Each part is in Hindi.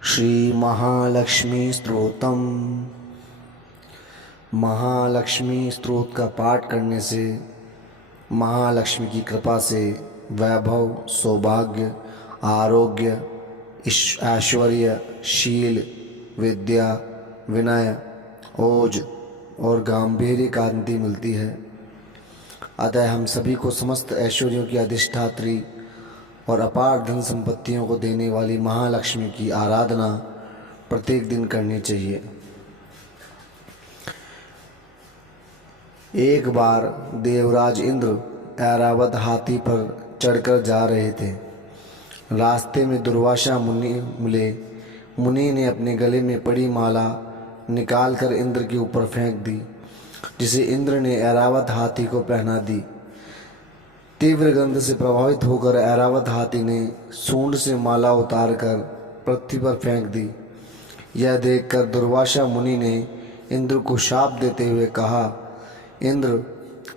श्री महालक्ष्मी स्तोत्रम। महालक्ष्मी स्तोत्र का पाठ करने से महालक्ष्मी की कृपा से वैभव, सौभाग्य, आरोग्य, ऐश्वर्य, शील, विद्या, विनय, ओज और गांधीर्य कांति मिलती है। अतः हम सभी को समस्त ऐश्वर्यों की अधिष्ठात्री और अपार धन संपत्तियों को देने वाली महालक्ष्मी की आराधना प्रत्येक दिन करनी चाहिए। एक बार देवराज इंद्र ऐरावत हाथी पर चढ़कर जा रहे थे। रास्ते में दुर्वासा मुनि मिले। मुनि ने अपने गले में पड़ी माला निकालकर इंद्र के ऊपर फेंक दी, जिसे इंद्र ने ऐरावत हाथी को पहना दी। तीव्र गंध से प्रभावित होकर ऐरावत हाथी ने सूंड से माला उतारकर पृथ्वी पर फेंक दी। यह देखकर दुर्वासा मुनि ने इंद्र को शाप देते हुए कहा, इंद्र,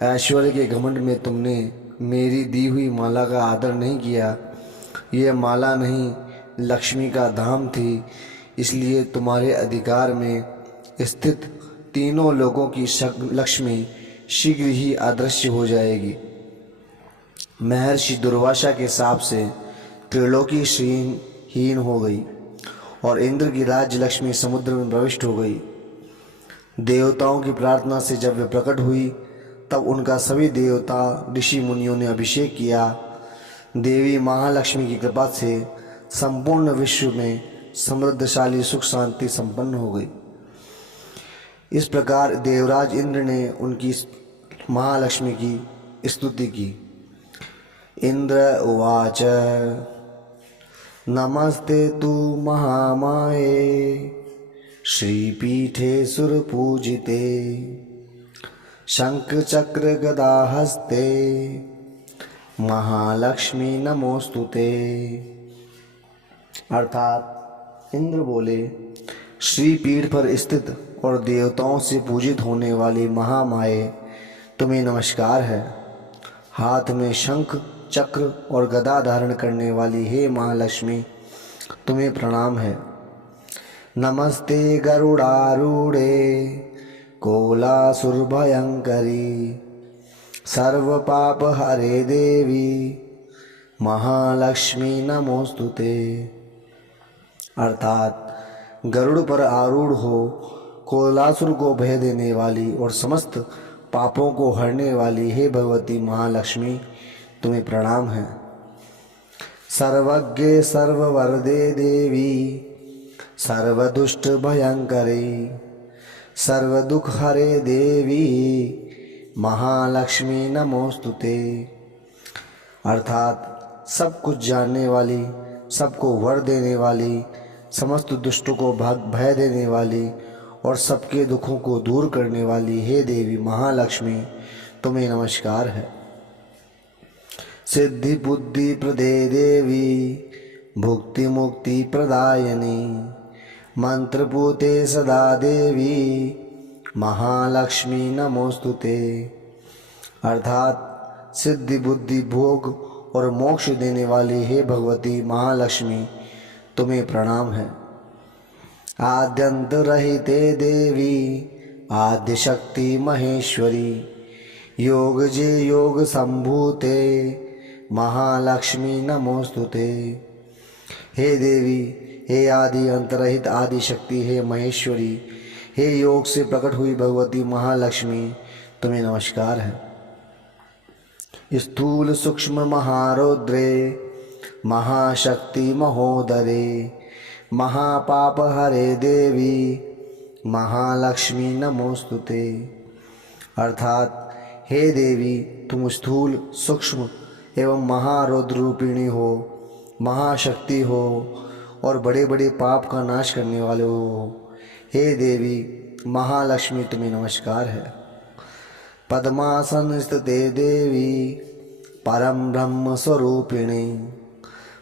ऐश्वर्य के घमंड में तुमने मेरी दी हुई माला का आदर नहीं किया। यह माला नहीं, लक्ष्मी का धाम थी, इसलिए तुम्हारे अधिकार में स्थित तीनों लोगों की लक्ष्मी शीघ्र ही अदृश्य हो जाएगी। महर्षि दुर्वासा के शाप से त्रिलोकी श्रीहीन हो गई और इंद्र की राज्य लक्ष्मी समुद्र में प्रविष्ट हो गई। देवताओं की प्रार्थना से जब वे प्रकट हुई, तब उनका सभी देवता ऋषि मुनियों ने अभिषेक किया। देवी महालक्ष्मी की कृपा से संपूर्ण विश्व में समृद्धशाली सुख शांति संपन्न हो गई। इस प्रकार देवराज इंद्र ने उनकी महालक्ष्मी की स्तुति की। इंद्र उवाच, नमस्ते तु महामाये श्रीपीठे सुरपूजिते शंख चक्र गदाहस्ते महालक्ष्मी नमोस्तुते। अर्थात इंद्र बोले, श्री पीठ पर स्थित और देवताओं से पूजित होने वाली महामाये, तुम्हें नमस्कार है। हाथ में शंख, चक्र और गदा धारण करने वाली हे महालक्ष्मी, तुम्हें प्रणाम है। नमस्ते गरुड़ारूढ़े कोलासुर भयंकरी सर्व पाप हरे देवी महालक्ष्मी नमोस्तुते। अर्थात गरुड़ पर आरूढ़ हो, कोलासुर को भय देने वाली और समस्त पापों को हरने वाली हे भगवती महालक्ष्मी, तुम्हें प्रणाम है। सर्वज्ञे सर्ववरदे देवी सर्वदुष्ट भयंकरी सर्वदुख हरे देवी महालक्ष्मी नमोस्तुते। अर्थात सब कुछ जानने वाली, सबको वर देने वाली, समस्त दुष्टों को भय देने वाली और सबके दुखों को दूर करने वाली हे देवी महालक्ष्मी, तुम्हें नमस्कार है। सिद्धि बुद्धि प्रदे देवी भुक्ति मुक्ति प्रदायिनी मंत्रपूते सदा देवी महालक्ष्मी नमोस्तुते। अर्थात सिद्धि बुद्धि भोग और मोक्ष देने वाली हे भगवती महालक्ष्मी, तुम्हें प्रणाम है। आद्यंत रहिते देवी आद्य शक्ति महेश्वरी योग जे योग संभूते महालक्ष्मी नमोस्तुते। हे देवी, हे आदि अंतरहित आदि शक्ति, हे महेश्वरी, हे योग से प्रकट हुई भगवती महालक्ष्मी, तुम्हें नमस्कार है। स्थूल सूक्ष्म महारौद्रे महाशक्ति महोदरे महापाप हरे देवी महालक्ष्मी नमोस्तुते। अर्थात हे देवी, तुम स्थूल सूक्ष्म एवं महारौद्र रूपिणी हो, महाशक्ति हो और बड़े बड़े पाप का नाश करने वाले हो। हे देवी महालक्ष्मी, तुम्हें नमस्कार है। पद्मासन स्थिते देवी परम ब्रह्म स्वरूपिणी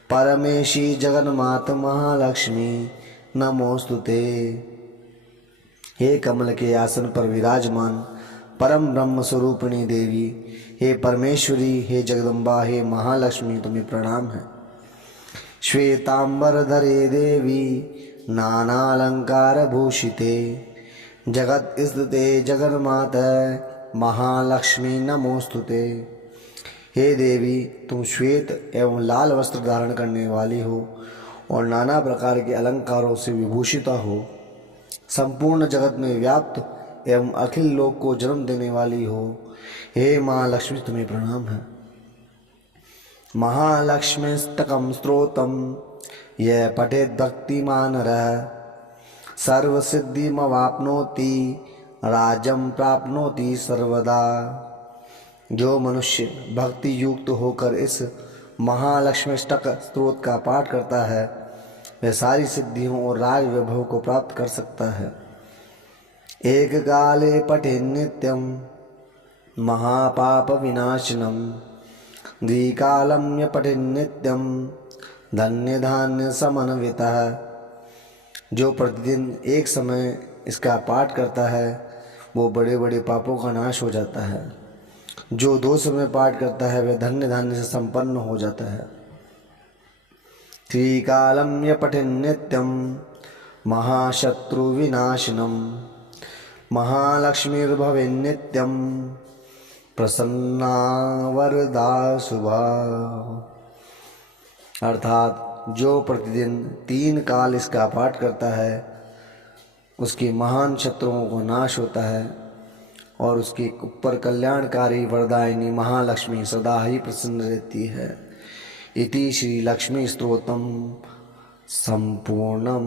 परमेशी जगन्मात महालक्ष्मी नमोस्तुते। हे कमल के आसन पर विराजमान परम ब्रह्म स्वरूपिणी देवी, हे परमेश्वरी, हे जगदम्बा, हे महालक्ष्मी, तुम्हें प्रणाम है। श्वेतांबर धरे देवी नानालंकारभूषिते जगत्स्थिते जगन्माता महालक्ष्मी नमोस्तुते। हे देवी, तुम श्वेत एवं लाल वस्त्र धारण करने वाली हो और नाना प्रकार के अलंकारों से विभूषिता हो, संपूर्ण जगत में व्याप्त एवं अखिल लोक को जन्म देने वाली हो। हे महालक्ष्मी, तुम्हें प्रणाम है। महालक्ष्मीस्तकं स्तोत्रम यह पठेत भक्तिमान नरः सर्वसिद्धिमवाप्नोति राज्यं प्राप्नोति सर्वदा। जो मनुष्य भक्ति युक्त होकर इस महालक्ष्मीष्टक स्तोत्र का पाठ करता है, वह सारी सिद्धियों और राज वैभव को प्राप्त कर सकता है। एक काले पठे नित्यम महापाप विनाशनम द्विकालम य पठे नित्यम धन्य धान्य समन्वितः। जो प्रतिदिन एक समय इसका पाठ करता है, वो बड़े बड़े पापों का नाश हो जाता है। जो 2 समय पाठ करता है, वह धन्य धान्य से संपन्न हो जाता है। त्रिकालं य पठेन् नित्यं महाशत्रु विनाशनम महालक्ष्मीर्भवेन् नित्यं प्रसन्ना वरदा शुभा। अर्थात जो प्रतिदिन 3 काल इसका पाठ करता है, उसके महान शत्रुओं को नाश होता है और उसके ऊपर कल्याणकारी वरदायिनी महालक्ष्मी सदा ही प्रसन्न रहती है। इति श्री लक्ष्मी स्तोत्रम संपूर्णम।